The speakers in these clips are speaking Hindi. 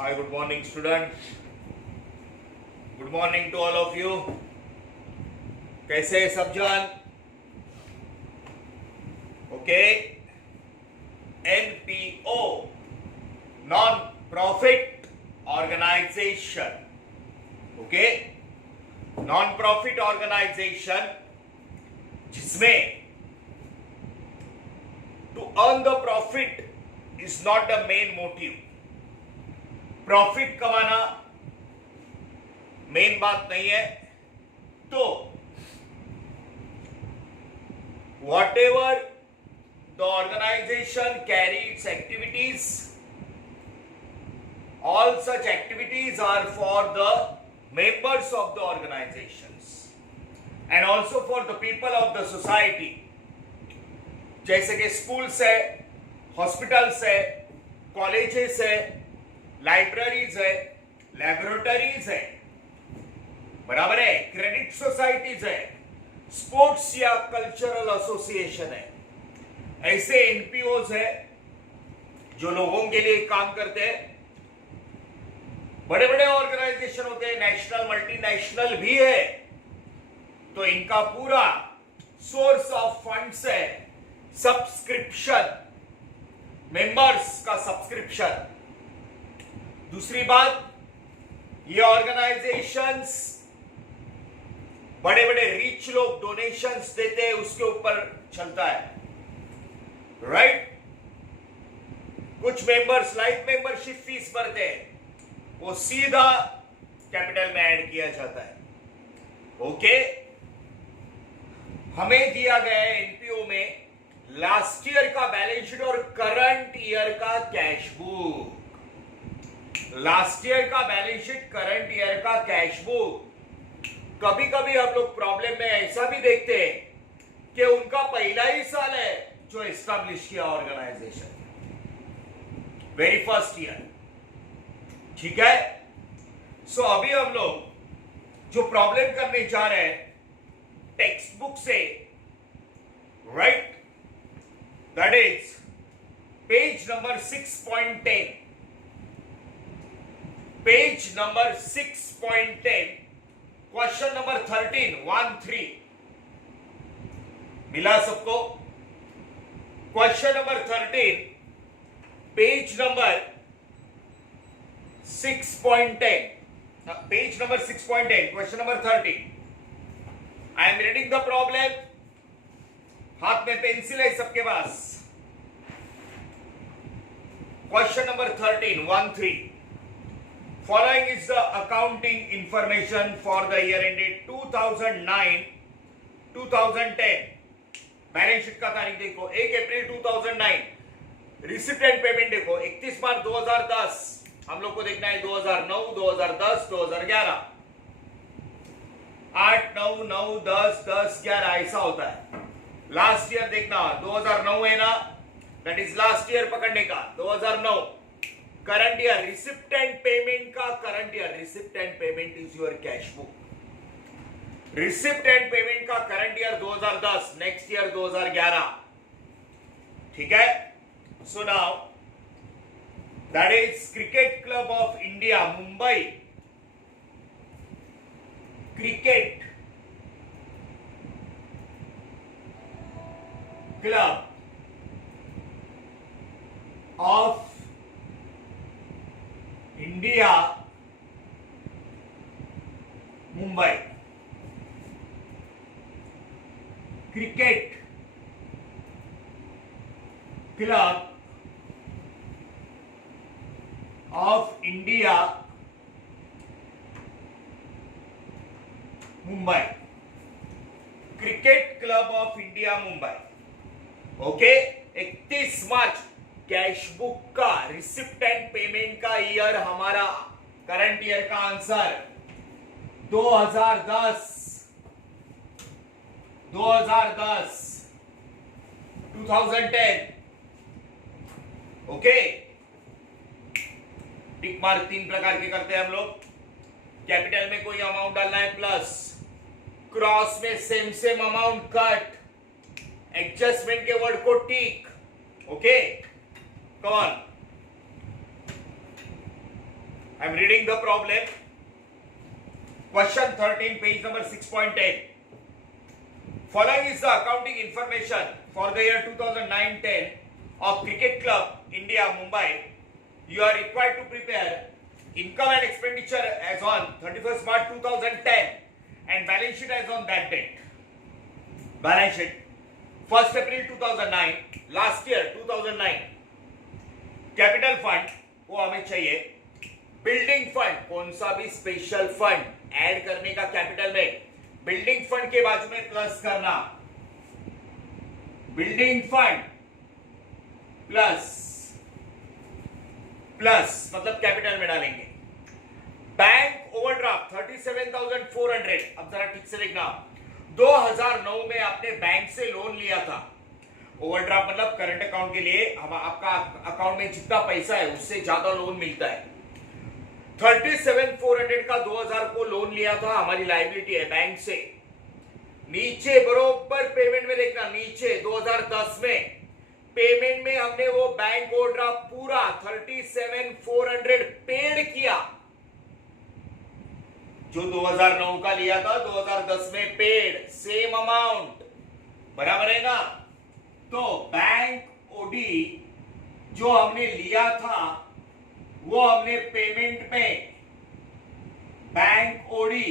Hi, good morning, student. Good morning to all of you. कैसे सब जन? Okay. NPO, non-profit organization. Okay. Non-profit organization जिसमें to earn the profit is not the main motive. Profit कमाना मेन बात नहीं है, तो whatever the organization carry its activities, all such activities are for the members of the organizations and also for the people of the society. जैसे कि स्कूल्स है, हॉस्पिटल्स है, कॉलेजेस है, लाइब्रेरीज है, लैबोरेटरीज है, बराबर है, क्रेडिट सोसाइटीज है, स्पोर्ट्स या कल्चरल एसोसिएशन है. ऐसे एनपीओज है जो लोगों के लिए काम करते हैं. बड़े बड़े ऑर्गेनाइजेशन होते हैं, नेशनल मल्टीनेशनल भी है, तो इनका पूरा सोर्स ऑफ फंड्स है सब्सक्रिप्शन, मेंबर्स का सब्सक्रिप्शन. दूसरी बात, ये ऑर्गेनाइजेशंस बड़े बड़े रिच लोग डोनेशंस देते हैं, उसके ऊपर चलता है, राइट. कुछ मेंबर्स लाइफ मेंबरशिप फीस भरते हैं, वो सीधा कैपिटल में ऐड किया जाता है. ओके. हमें दिया गया है एनपीओ में लास्ट ईयर का बैलेंस शीट और करंट ईयर का कैश बुक. लास्ट ईयर का बैलेंस शीट, करंट ईयर का कैश बुक. कभी कभी हम लोग प्रॉब्लम में ऐसा भी देखते हैं कि उनका पहला ही साल है जो एस्टैब्लिश किया ऑर्गेनाइजेशन, वेरी फर्स्ट ईयर. ठीक है. सो अभी हम लोग जो प्रॉब्लम करने जा रहे हैं टेक्स्ट बुक से, right, that is page number 6.10. Page number 6.10, question number 13, 1-3. मिला सबको? Question number 13, page number 6.10. Page number 6.10, question number 13. I am reading the problem. हाथ में पेंसिल है सबके पास. Question number 13, 1-3. Following is the accounting information for the year ended 2009-2010. Balance sheet का तारीख देखो 1 अप्रैल 2009. रिसिप्ट एंड पेमेंट देखो 31 मार्च 2010. हम लोग को देखना है 2009, 2010, 2011. 8, 9, 9, 10, 10, 11 ऐसा होता है. लास्ट ईयर देखना 2009 है ना, दैट इज लास्ट ईयर पकड़ने का 2009. Current year receipt and payment का, current year receipt and payment is your cash book. Receipt and payment का करंट ईयर 2010, नेक्स्ट ईयर 2011. ठीक है. So now that is cricket club of India Mumbai. Cricket club of India Mumbai. Cricket club of India Mumbai. Cricket club of India Mumbai. Okay. 31 March cash book का, रिसिप्ट एंड पेमेंट का ईयर हमारा, करंट ईयर का आंसर 2010, 2010, 2010. ओके. टिक मार्क 3 प्रकार के करते हैं हम लोग. कैपिटल में कोई अमाउंट डालना है प्लस, क्रॉस में सेम अमाउंट कट, एडजस्टमेंट के वर्ड को tick. Okay. Come on. I am reading the problem. Question 13, page number 6.10. Following is the accounting information for the year 2009-10 of Cricket Club India Mumbai. You are required to prepare income and expenditure as on 31st March 2010 and balance sheet as on that date. Balance sheet 1st April 2009, last year 2009. Capital fund वो हमें चाहिए. बिल्डिंग फंड कौन सा भी स्पेशल फंड ऐड करने का कैपिटल में बिल्डिंग फंड के बाजू में प्लस करना. बिल्डिंग फंड प्लस मतलब कैपिटल में डालेंगे. Bank overdraft 37,400. अब जरा ठीक से देखना. 2009 में आपने बैंक से लोन लिया था. ओवरड्राफ्ट मतलब करंट अकाउंट के लिए हम आपका अकाउंट में जितना पैसा है उससे ज्यादा लोन मिलता है. 37,400 का 2000 को लोन लिया था. हमारी लायबिलिटी है बैंक से. नीचे बरोबर पेमेंट में देखना. नीचे 2010 में पेमेंट में हमने वो बैंक ओवरड्राफ्ट पूरा 37,400 पेड किया. जो 2009 का लिया था 2010 में पेड सेम अमाउंट. बराबर है ना. तो बैंक ओडी जो हमने लिया था वो हमने पेमेंट में बैंक ओडी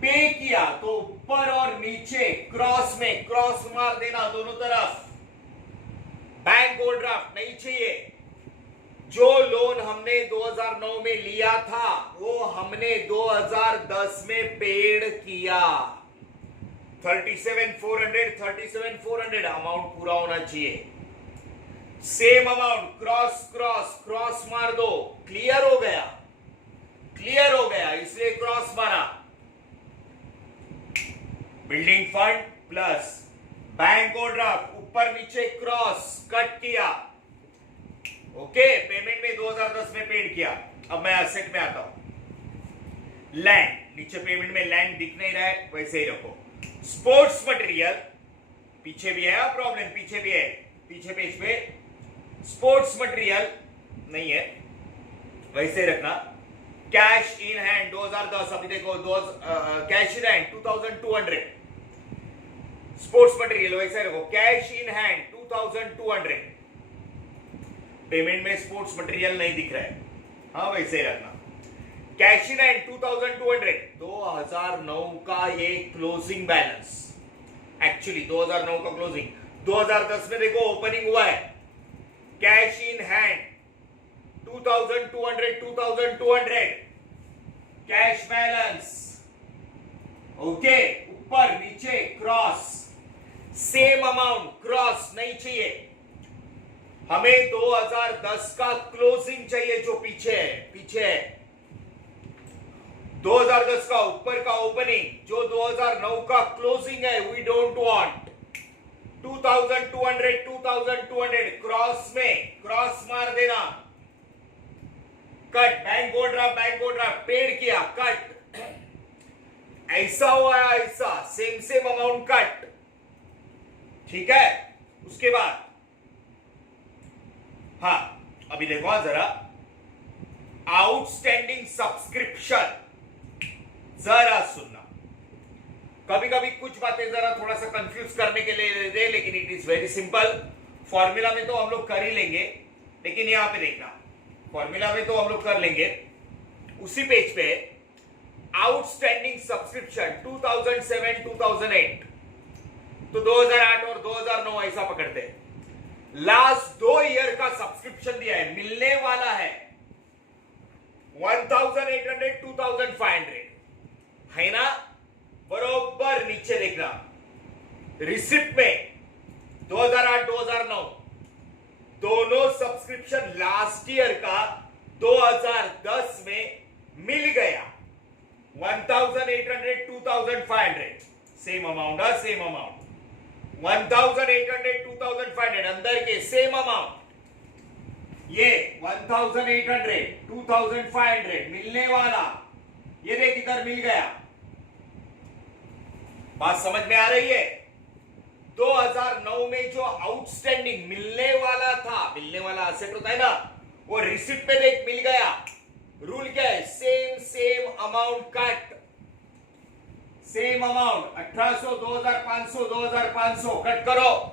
पे किया. तो ऊपर और नीचे क्रॉस में क्रॉस मार देना दोनों तरफ. बैंक ओवरड्राफ्ट नहीं चाहिए. जो लोन हमने 2009 में लिया था वो हमने 2010 में पेड किया. 37,400 अमाउंट पूरा होना चाहिए. Same amount cross cross cross मार दो. क्लियर हो गया. क्लियर हो गया इसलिए क्रॉस मारा. Building fund plus bank overdraft ऊपर नीचे क्रॉस कट किया. ओके. पेमेंट में 2010 में पेड किया. अब मैं असेट में आता हूं. लैंड नीचे पेमेंट में लैंड दिख नहीं रहा है वैसे ही रखो. स्पोर्ट्स मटेरियल पीछे भी है प्रॉब्लम. पीछे भी है पीछे पेज पे स्पोर्ट्स मटेरियल नहीं है वैसे रखना. Cash in hand 2010. अभी देखो cash in hand 2,200. Sports material वैसे रखो. Cash in hand 2,200. पेमेंट में स्पोर्ट्स मटेरियल नहीं दिख रहा है. हाँ वैसे रखना. Cash in hand 2,200. 2009 का ये क्लोजिंग बैलेंस. एक्चुअली 2009 का क्लोजिंग. 2010 में देखो ओपनिंग हुआ है. Cash in hand 2,200. Cash balance. Okay. ऊपर नीचे क्रॉस. सेम अमाउंट क्रॉस नहीं चाहिए. हमें 2010 का क्लोजिंग चाहिए जो पीछे है. 2010 का ऊपर का ओपनिंग. जो 2009 का क्लोजिंग है वी डोंट वांट. 2,200 क्रॉस में क्रॉस मार देना. कट. बैंक ओवरड्राफ्ट पेड किया. कट. ऐसा हुआ ऐसा सेम अमाउंट कट. ठीक है. उसके बाद हाँ अभी देखो जरा. आउटस्टैंडिंग सब्सक्रिप्शन जरा सुनना. कभी कभी कुछ बातें जरा थोड़ा सा कंफ्यूज करने के लिए दे लेकिन it is very simple. Formula में तो हम लोग कर ही लेंगे लेकिन यहां पे देखना. फॉर्मूला में तो हम लोग कर लेंगे. उसी पेज पे आउटस्टैंडिंग सब्सक्रिप्शन 2007-2008. तो 2008 और 2009 ऐसा पकड़ते हैं. लास्ट 2 ईयर का सब्सक्रिप्शन दिया है. मिलने वाला है 1,800 2,500 है ना. बरोबर नीचे देखना. रिसिप्ट में 2008-2009 दोनों सब्सक्रिप्शन लास्ट ईयर का 2010 में मिल गया. 1,800 2,500 सेम अमाउंट. 1,800 2,500 अंदर के सेम अमाउंट. ये 1,800 2,500 मिलने वाला. ये देख इधर मिल गया. बात समझ में आ रही है. 2009 में जो आउटस्टैंडिंग मिलने वाला था. मिलने वाला असेट होता है ना. वो रिसिप्ट पे देख मिल गया. रूल क्या है? Same amount cut, same amount 1800, 2500, 2500 cut करो।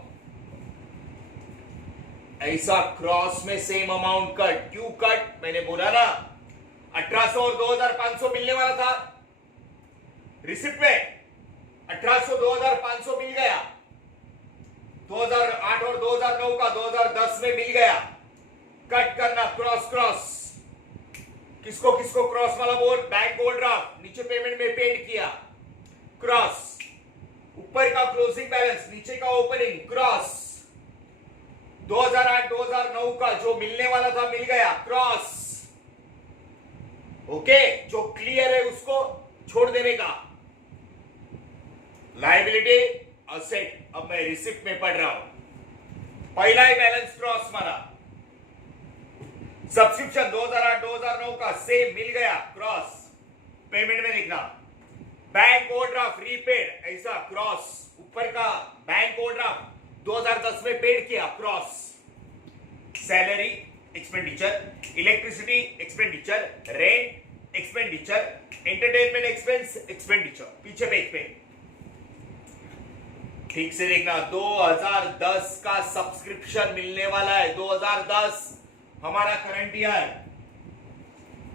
ऐसा क्रॉस में सेम अमाउंट कट क्यों कट? मैंने बोला ना 1800 और 2500 मिलने वाला था रिसिप्ट में, 1800 2500 मिल गया, 2008 और 2009 का 2010 में मिल गया। कट करना क्रॉस क्रॉस, किसको किसको क्रॉस वाला बोल? बैंक ओवरड्राफ्ट नीचे पेमेंट में पेड किया क्रॉस, ऊपर का क्लोजिंग बैलेंस नीचे का ओपनिंग क्रॉस, 2008 2009 का जो मिलने वाला था मिल गया क्रॉस। ओके, जो क्लियर है उसको छोड़ देने का। लायबिलिटी असेट, अब मैं रिसिप्ट में पढ़ रहा हूं। पहला ही बैलेंस क्रॉस मारा, सब्सक्रिप्शन 2008 2009 का सेम मिल गया क्रॉस, पेमेंट में लिखना। बैंक ओवरड्राफ्ट रीपेड ऐसा क्रॉस, ऊपर का बैंक ओवरड्राफ्ट 2010 में पेड किया cross. Salary expenditure, electricity expenditure, rent expenditure, entertainment expense expenditure, पीछे पेज पे ठीक से देखना। 2010 का सब्सक्रिप्शन मिलने वाला है, 2010 हमारा करंट ईयर।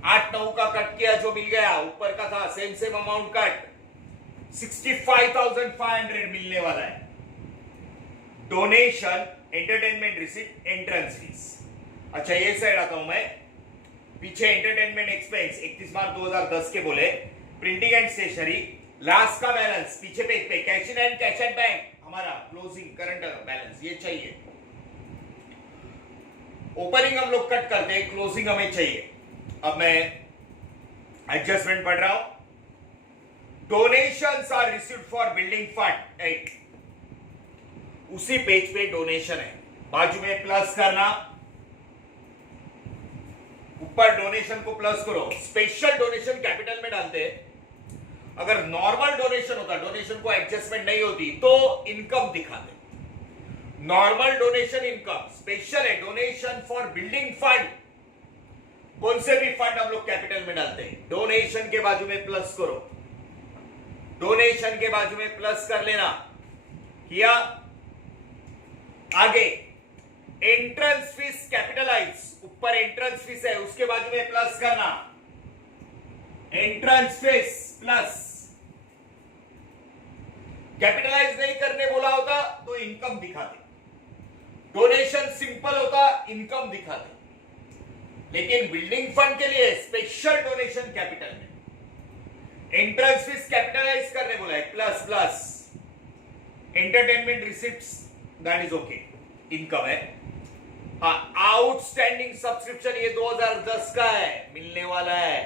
8-9 का कट किया जो मिल गया, ऊपर का था सेम अमाउंट कट, 65,500 मिलने वाला है। Donation, entertainment receipt, entrance fees. अच्छा ये साइड आता हूं मैं, पीछे एंटरटेनमेंट एक्सपेंस 31 मार्च 2010 के बोले, प्रिंटिंग एंड स्टेशनरी, लास्ट का बैलेंस पीछे पेज पे, cash in and cash at bank हमारा क्लोजिंग करंट बैलेंस ये चाहिए। ओपनिंग हम लोग कट करते हैं, क्लोजिंग हमें चाहिए। अब मैं एडजस्टमेंट पढ़ रहा हूं। Donations are received for building fund, एक उसी पेज पे डोनेशन है, बाजू में प्लस करना, ऊपर डोनेशन को प्लस करो। स्पेशल डोनेशन कैपिटल में डालते हैं, अगर नॉर्मल डोनेशन होता, डोनेशन को एडजस्टमेंट नहीं होती तो इनकम दिखाते। नॉर्मल डोनेशन इनकम, स्पेशल है डोनेशन फॉर बिल्डिंग फंड, कौन से भी फंड हम लोग कैपिटल में डालते हैं। डोनेशन के बाजू में प्लस करो, डोनेशन के बाजू में प्लस कर लेना, किया। आगे एंट्रेंस फीस कैपिटलाइज, ऊपर एंट्रेंस फीस है उसके बाजू में प्लस करना, एंट्रेंस फीस प्लस। कैपिटलाइज नहीं करने बोला होता तो इनकम दिखाते, डोनेशन सिंपल होता इनकम दिखाते, लेकिन बिल्डिंग फंड के लिए स्पेशल डोनेशन कैपिटल में, एंट्रेंस फीस कैपिटलाइज करने बोला है plus plus, entertainment receipts that is okay, income है। हाँ, आउटस्टैंडिंग सब्सक्रिप्शन ये 2010 का है, मिलने वाला है,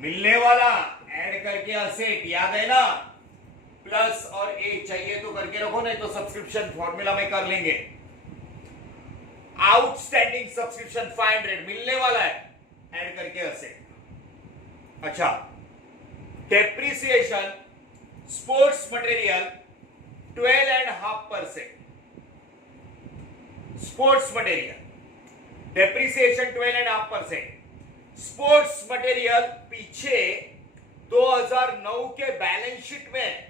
मिलने वाला ऐड करके असेट, याद है ना, प्लस और ए चाहिए तो करके रखो, नहीं तो सब्सक्रिप्शन फॉर्मूला में कर लेंगे। आउटस्टैंडिंग सब्सक्रिप्शन 500 मिलने वाला है, ऐड करके असेट। अच्छा, depreciation sports material 12.5%, sports material depreciation 12.5%। Sports material पीछे 2009 के बैलेंस शीट में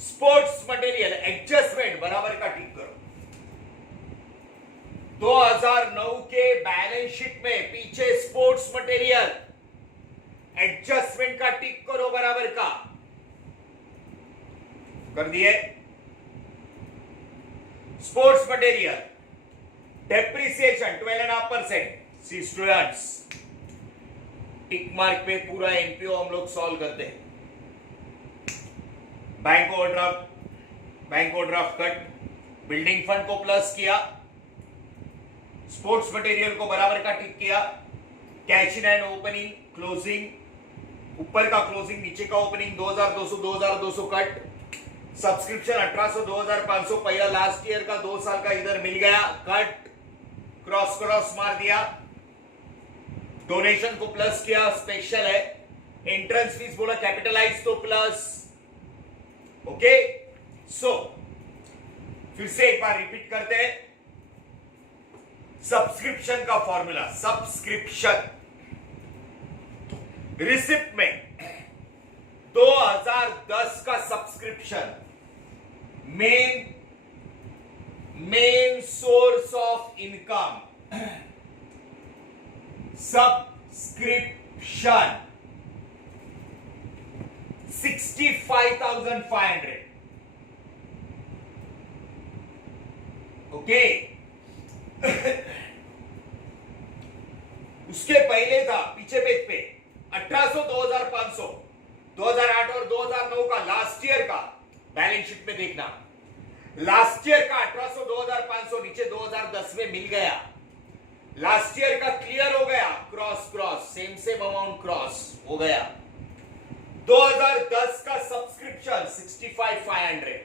स्पोर्ट्स मटेरियल एडजस्टमेंट बराबर का टिक करो। 2009 के बैलेंस शीट में पीछे स्पोर्ट्स मटेरियल एडजस्टमेंट का टिक करो, बराबर का कर दिए। Sports material depreciation 12.5%। सी स्टूडेंट्स, टिक मार्क पे पूरा एनपीओ हम लोग सॉल्व करते हैं। Bank overdraft cut, building fund को प्लस किया, स्पोर्ट्स मटेरियल को बराबर का टिक किया, cash in and opening closing, ऊपर का क्लोजिंग नीचे का ओपनिंग 2200 कट, सब्सक्रिप्शन 1800 2500 पहला लास्ट ईयर का 2 साल का इधर मिल गया, कट क्रॉस क्रॉस मार दिया, डोनेशन को प्लस किया, स्पेशल है, एंट्रेंस फीस बोला कैपिटलाइज तो प्लस। ओके, सो फिर से एक बार रिपीट करते हैं। सब्सक्रिप्शन का फॉर्मूला, सब्सक्रिप्शन रिसिप्ट में 2010 का subscription, main source of income, subscription 65,500. Okay. उसके पहले था पीछे पेज पे 1800, 2500, 2008 और 2009 का लास्ट ईयर का बैलेंस शीट में देखना. लास्ट ईयर का 1800, 2500 नीचे 2010 में मिल गया. लास्ट ईयर का क्लियर हो गया, क्रॉस सेम अमाउंट क्रॉस हो गया. 2010 का सब्सक्रिप्शन 65,500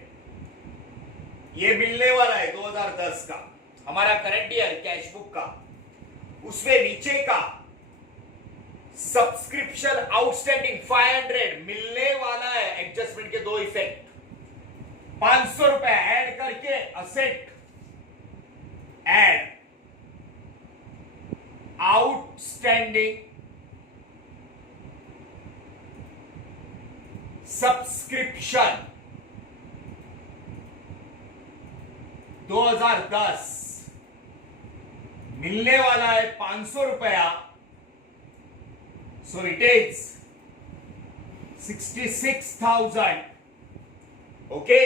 ये मिलने वाला है. 2010 का हमारा करंट ईयर कैश बुक का, उसमें नीचे का सब्सक्रिप्शन आउटस्टैंडिंग 500 मिलने वाला है. एडजस्टमेंट के दो इफेक्ट, 500 रुपए ऐड करके असेट ऐड, आउटस्टैंडिंग सब्सक्रिप्शन 2010 मिलने वाला है 500 रुपया. So it is 66,000. Okay.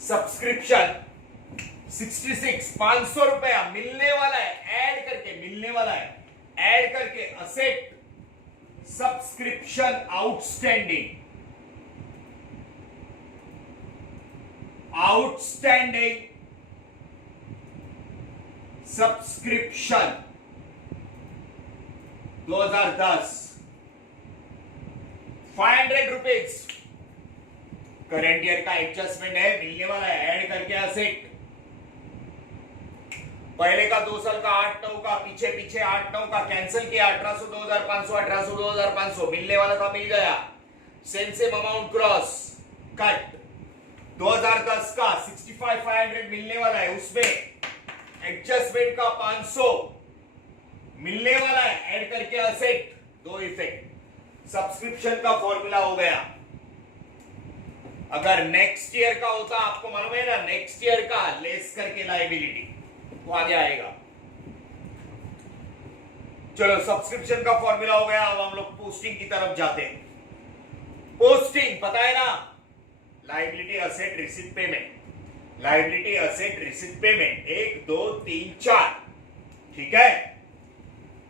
Subscription 66, 500 रुपया मिलने वाला है, ऐड करके मिलने वाला है, ऐड करके asset subscription outstanding subscription 2010 500 rupees current year का एडजस्टमेंट है, मिलने वाला है, ऐड करके असेट. पहले का 2 साल का 8-9 का, पीछे 8-9 का कैंसिल किया. 1800, 2500, 1800, 2500 मिलने वाला था, मिल गया. Same amount cross cut. 2010 का 65,500 मिलने वाला है, उसमें एडजस्टमेंट का 500 मिलने वाला है, ऐड करके असेट, दो इफेक्ट. सब्सक्रिप्शन का फॉर्मूला हो गया. अगर नेक्स्ट ईयर का होता, आपको मालूम है ना, नेक्स्ट ईयर का लेस करके लायबिलिटी वो आगे आएगा. चलो, सब्सक्रिप्शन का फॉर्मूला हो गया. अब हम लोग पोस्टिंग की तरफ जाते हैं. पोस्टिंग पता है ना, liability asset receipt payment, liability asset receipt payment 1 2 3 4. ठीक है.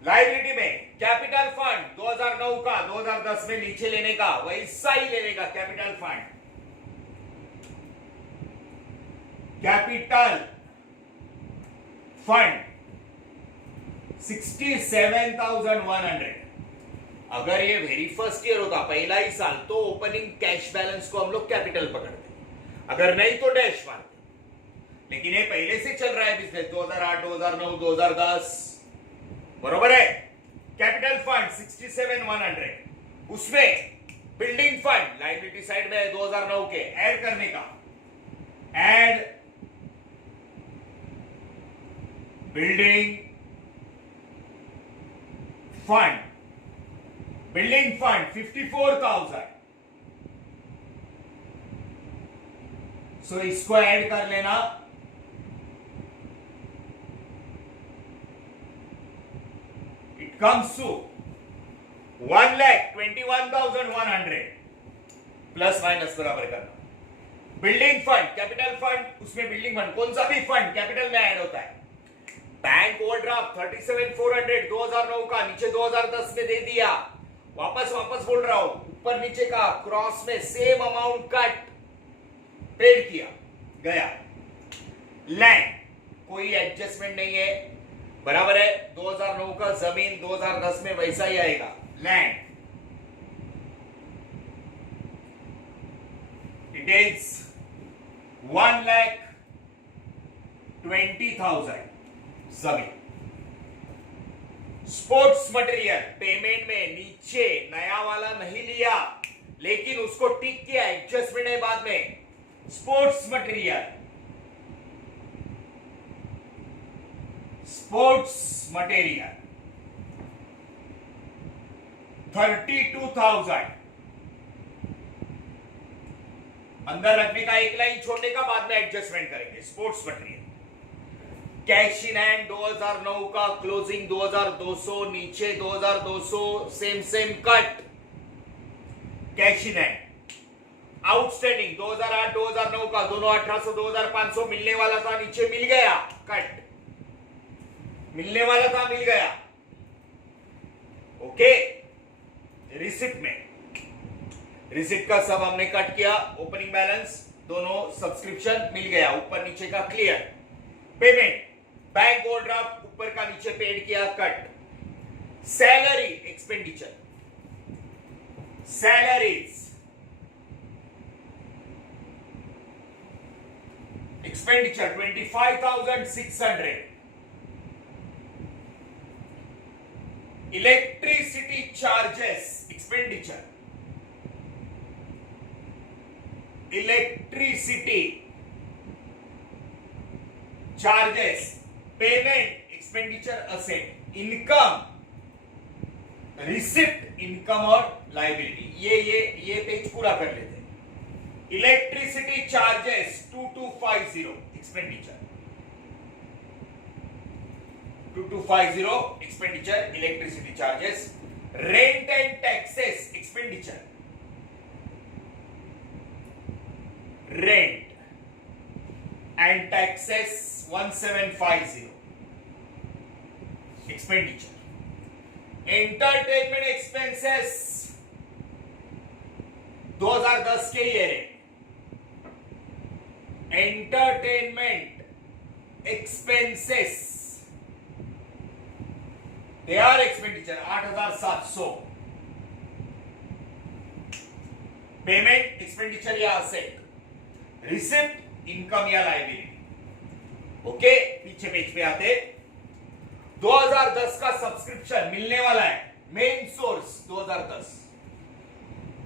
लायबिलिटी में कैपिटल फंड 2009 का 2010 में नीचे लेने का, वैसा ही लेने का. Capital fund, capital fund 67,100. अगर ये वेरी फर्स्ट ईयर होता, पहला ही साल, तो ओपनिंग कैश बैलेंस को हम लोग कैपिटल पकड़ते, अगर नहीं तो डैश मारते. लेकिन ये पहले से चल रहा है बिजनेस, 2008, 2009, 2010, बरोबर है. कैपिटल फंड 67,100, उसमें बिल्डिंग फंड लायबिलिटी साइड में 2009 के ऐड करने का, add building fund, building fund 54,000. So इसको ऐड कर लेना. It comes to 1,21,100 plus minus बराबर करना. बिल्डिंग फंड, कैपिटल फंड, उसमें बिल्डिंग फंड कौन सा भी फंड कैपिटल में ऐड होता है. बैंक ओवरड्राफ्ट 37,400 2009 का, नीचे 2010 में दे दिया. वापस बोल रहा हूं, ऊपर नीचे का क्रॉस में सेम अमाउंट कट, पेड किया गया. लैंड कोई एडजस्टमेंट नहीं है, बराबर है. 2009 का जमीन 2010 में वैसा ही आएगा. लैंड इट इज 1,20,000 जमीन. स्पोर्ट्स मटेरियल पेमेंट में नीचे नया वाला नहीं लिया, लेकिन उसको टिक किया, एडजस्टमेंट है बाद में. स्पोर्ट्स मटेरियल, 32,000 अंदर रखने का, एक लाइन छोड़ने का, बाद में एडजस्टमेंट करेंगे। Sports material cash in hand 2009 का क्लोजिंग 2200, नीचे 2200, same cut. Cash in hand outstanding 2008 2009 का, दोनों 1800 2500 मिलने वाला था, नीचे मिल गया, कट। मिलने वाला था, मिल गया, ओके। रिसिप्ट में, रिसिप्ट का सब हमने कट किया, ओपनिंग बैलेंस दोनों सब्सक्रिप्शन मिल गया, ऊपर नीचे का क्लियर। पेमेंट बैंक ओवरड्राफ्ट ऊपर का नीचे पेड किया, cut. Salary expenditure, salaries expenditure 25,600। Electricity charges expenditure, electricity charges, payment expenditure, asset, income, receipt, income और लायबिलिटी। ये पेज पूरा कर लेते हैं। Electricity charges 2250 expenditure, 2250 expenditure, electricity charges. Rent and taxes expenditure, rent and taxes 1750 expenditure. Entertainment expenses 2010 के ये rate. Entertainment expenses they are expenditure 8700। Payment expenditure या असेट, रिसिप्ट इनकम या लायबिलिटी, ओके। पीछे पेज पे आते, 2010 का सब्सक्रिप्शन मिलने वाला है, मेन सोर्स 2010,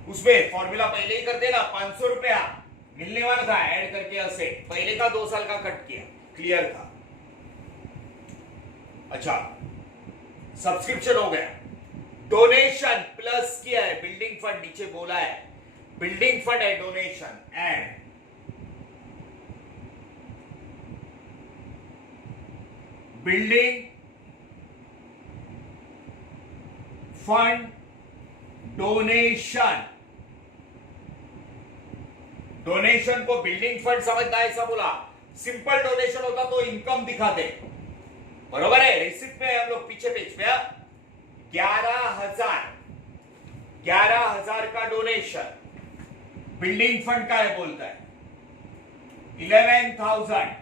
उसमें फॉर्मूला पहले ही कर देना, 500 रुपया मिलने वाला था, ऐड करके असेट, पहले का 2 साल का कट किया, क्लियर था। अच्छा, सब्सक्रिप्शन हो गया। डोनेशन प्लस किया है, बिल्डिंग फंड नीचे बोला है, बिल्डिंग फंड है, donation and building fund donation. Donation को बिल्डिंग फंड समझना है, ऐसा बोला। सिंपल डोनेशन होता तो इनकम दिखाते, बरोबर है। रिसिप्ट में हम लोग पीछे पेज पे 11,000 का डोनेशन, बिल्डिंग फंड का है बोलता है 11,000।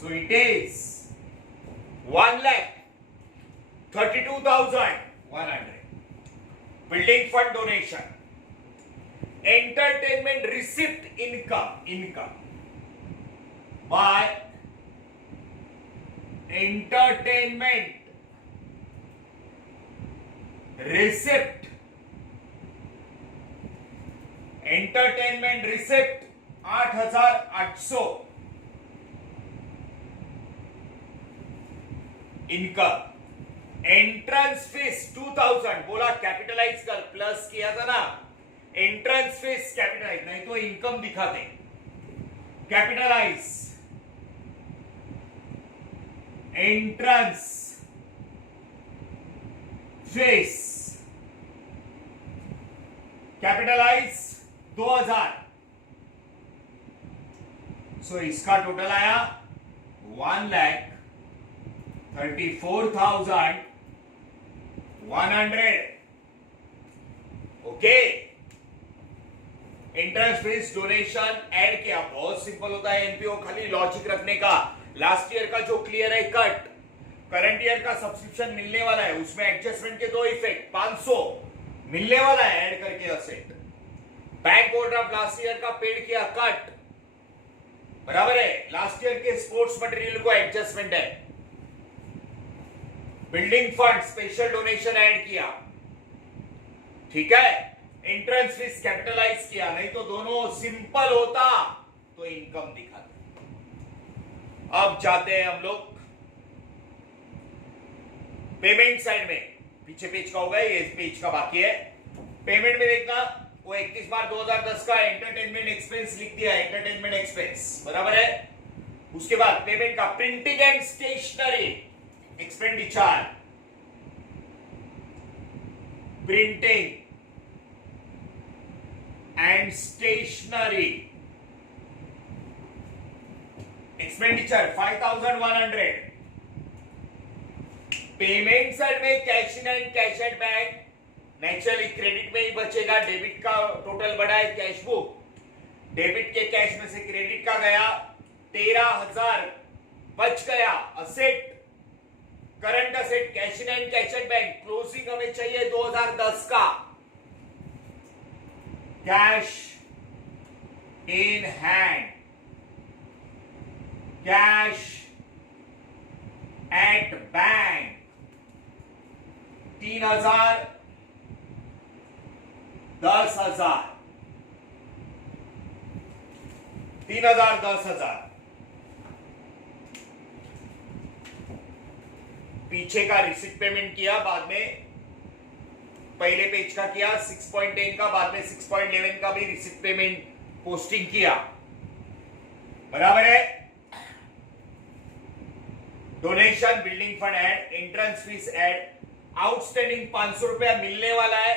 So it is 1,32,100 building fund donation. Entertainment receipt income by entertainment receipt 8,800 income. Entrance fees 2000 बोला, कैपिटलाइज कर, प्लस किया था ना, एंट्रेंस फीस कैपिटलाइज, नहीं तो इनकम दिखाते। Capitalize entrance fees, capitalize 2000। So इसका टोटल आया 1,34,100, okay. Interest fees donation add किया, बहुत सिंपल होता है एनपीओ, खाली लॉजिक रखने का। लास्ट ईयर का जो क्लियर है कट, करंट ईयर का सब्सक्रिप्शन मिलने वाला है, उसमें एडजस्टमेंट के दो इफेक्ट, 500 मिलने वाला है ऐड करके asset. Bank overdraft last year का पेड किया, कट, बराबर है। लास्ट ईयर के स्पोर्ट्स मटेरियल को एडजस्टमेंट है। Building fund special donation add किया, ठीक है। एंट्रेंस फीस कैपिटलाइज किया, नहीं तो दोनों सिंपल होता तो इनकम दिखाते। अब जाते हैं हम लोग पेमेंट साइड में। पीछे पेज का होगा, ये पेज का बाकी है। पेमेंट में देखना, वो 21/2010 का एंटरटेनमेंट एक्सपेंस लिख दिया, एंटरटेनमेंट एक्सपेंस बराबर है। उसके बाद पेमेंट का printing and stationery expenditure, printing and stationery expenditure 5100। Payment side में cash in and cash at bank, naturally credit में ही बचेगा। डेबिट का टोटल बढ़ा है कैश बुक, डेबिट के कैश में से क्रेडिट का गया 13,000 बच गया। Asset, current asset, cash in and cash at bank, closing हमें चाहिए 2010 का। Cash in hand, cash at bank 3,000, 10,000, 3,000, 10,000। पीछे का रिसिप्ट पेमेंट किया, बाद में पहले पेज का किया 6.10 का, बाद में 6.11 का भी रिसिप्ट पेमेंट पोस्टिंग किया, बराबर है। Donation, building fund add, entrance fees add, outstanding 500 रुपया मिलने वाला है।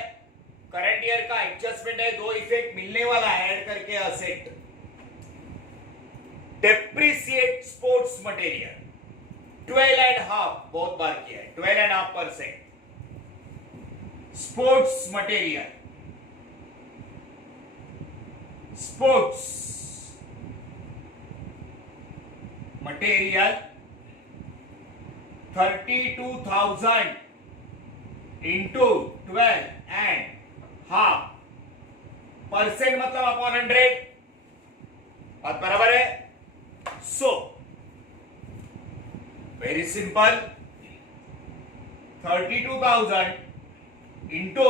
करंट ईयर का एडजस्टमेंट है, 2 इफेक्ट मिलने वाला है ऐड करके असेट। डेप्रिसिएट स्पोर्ट्स मटेरियल 12.5, बहुत बार किया है, 12.5%। Sports material, sports material 32,000 into 12.5% मतलब अपॉन 100, बात बराबर है। So very simple, 32,000 into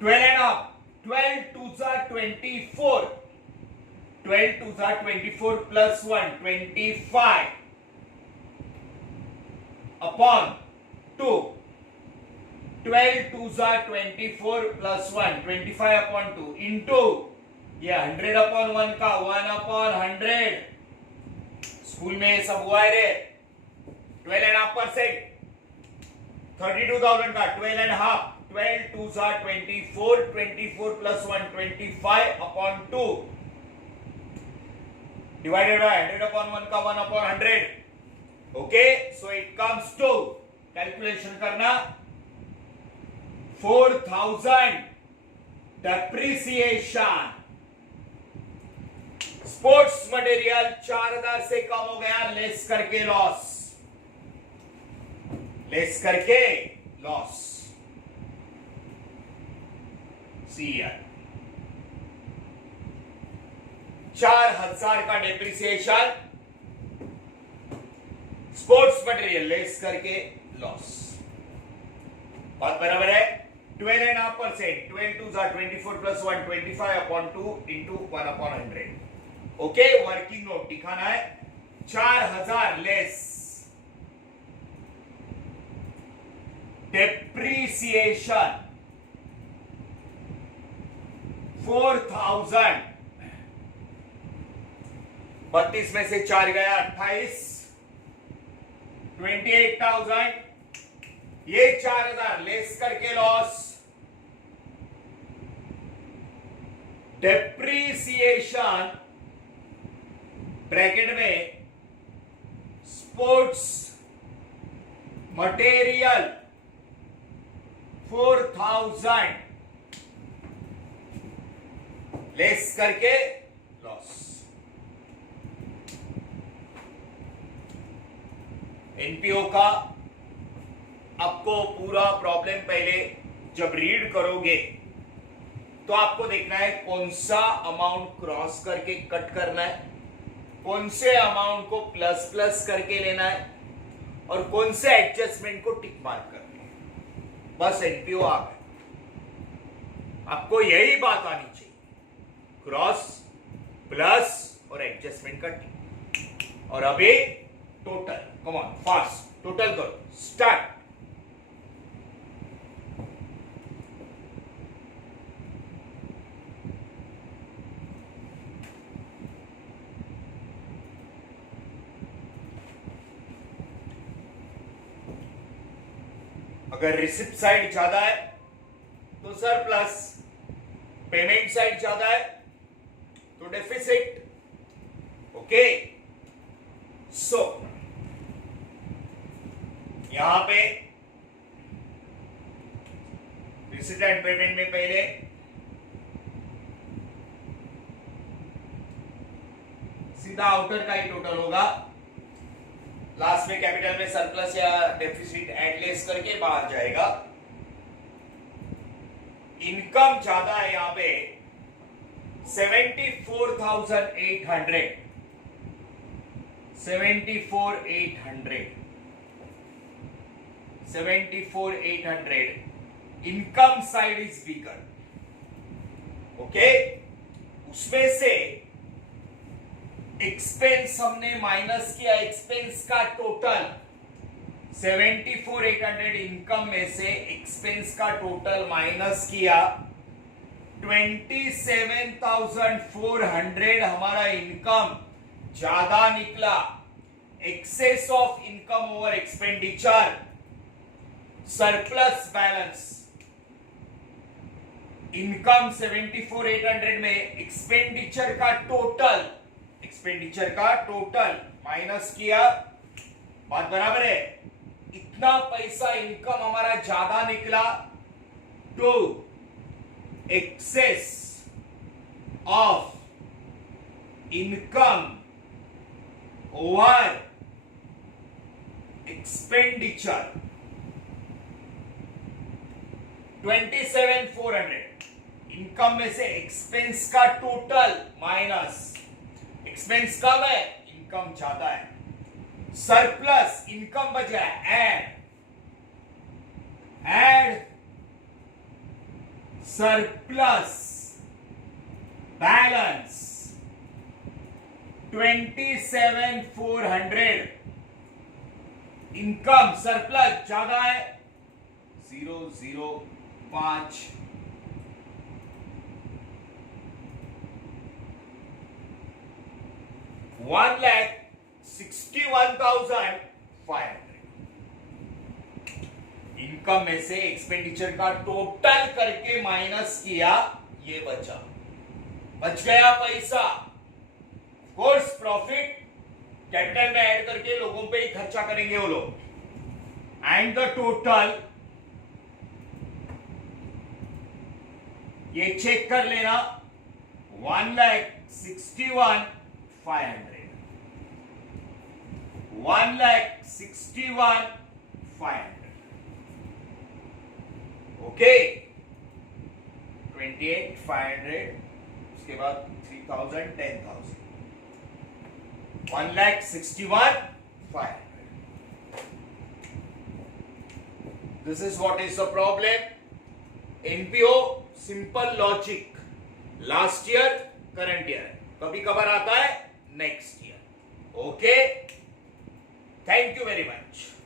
12.5, 12 2s are 24, 12 2s are 24 plus 1 25 upon 2, 12 2s are 24 plus 1 25 upon 2 into ये 100 upon 1 का 1 upon 100। स्कूल में सब हुआ है रे। 12.5%, 32,000 का 12.5, 12 2s are 24, 24 plus 1 25 upon 2 divided by 100 upon 1 का 1 upon 100। Okay, so it comes to, calculation करना, 4,000 डेप्रिसिएशन। स्पोर्ट्स मटेरियल 4,000 से कम हो गया, लेस करके लॉस, लेस करके लॉस। सी 4,000 का डेप्रिसिएशन, स्पोर्ट्स मटेरियल लेस करके लॉस, बात बराबर है। 12.5%, 12 2s are 24 plus 1 25 upon 2 into 1 upon 100। Okay, working note दिखाना है, 4,000 लेस डेप्रिसिएशन 4,000, 32 में से 4 गया 28, 28,000, ये 4,000 लेस करके लॉस, डेप्रिसिएशन ब्रैकेट में स्पोर्ट्स मटेरियल 4,000 लेस करके लॉस। एनपीओ का आपको पूरा प्रॉब्लम पहले जब रीड करोगे तो आपको देखना है कौन सा अमाउंट क्रॉस करके कट करना है, कौन से अमाउंट को प्लस प्लस करके लेना है, और कौन से एडजस्टमेंट को टिक मार्क करना है। बस एनपीओ आ गए, आपको यही बात आनी चाहिए, क्रॉस प्लस और एडजस्टमेंट का टिक। और अभी total, come on fast, total करो, स्टार्ट। अगर रिसिप्ट साइड ज्यादा है तो सरप्लस, पेमेंट साइड ज्यादा है तो डेफिसिट। ओके, सो यहां पे रिसिप्ट एंड पेमेंट में पहले सीधा आउटर का ही टोटल होगा, लास्ट में कैपिटल में सरप्लस या डेफिसिट एडलेस करके बाहर जाएगा। इनकम ज्यादा है यहां पे 74,800, 74,800 income side is bigger. Okay, उसमें से एक्सपेंस हमने माइनस किया, एक्सपेंस का टोटल 74,800 इनकम में से एक्सपेंस का टोटल माइनस किया 27,400 हमारा इनकम ज्यादा निकला। Excess of income over expenditure, surplus balance. Income 74,800 में एक्सपेंडिचर का टोटल माइनस किया, बात बराबर है। इतना पैसा इनकम हमारा ज्यादा निकला तो excess of income over expenditure 27,400। Income में से एक्सपेंस का टोटल माइनस, एक्सपेंस कम है, इनकम ज्यादा है, सरप्लस इनकम बचा है, add surplus balance 27,400। Income surplus ज्यादा है 005, 1,61,500। इनकम में से एक्सपेंडिचर का टोटल करके माइनस किया, ये बच गया पैसा। कोर्स प्रॉफिट कैपिटल में ऐड करके लोगों पे ही खर्चा करेंगे वो लोग, एंड द टोटल ये चेक कर लेना 1,61,500, 1,61,500। ओके, 28,500, उसके बाद 3,000, 10,000, 1,61,500। This is what is the problem. NPO simple logic, last year, current year, कभी कभार आता है next year. Okay, thank you very much.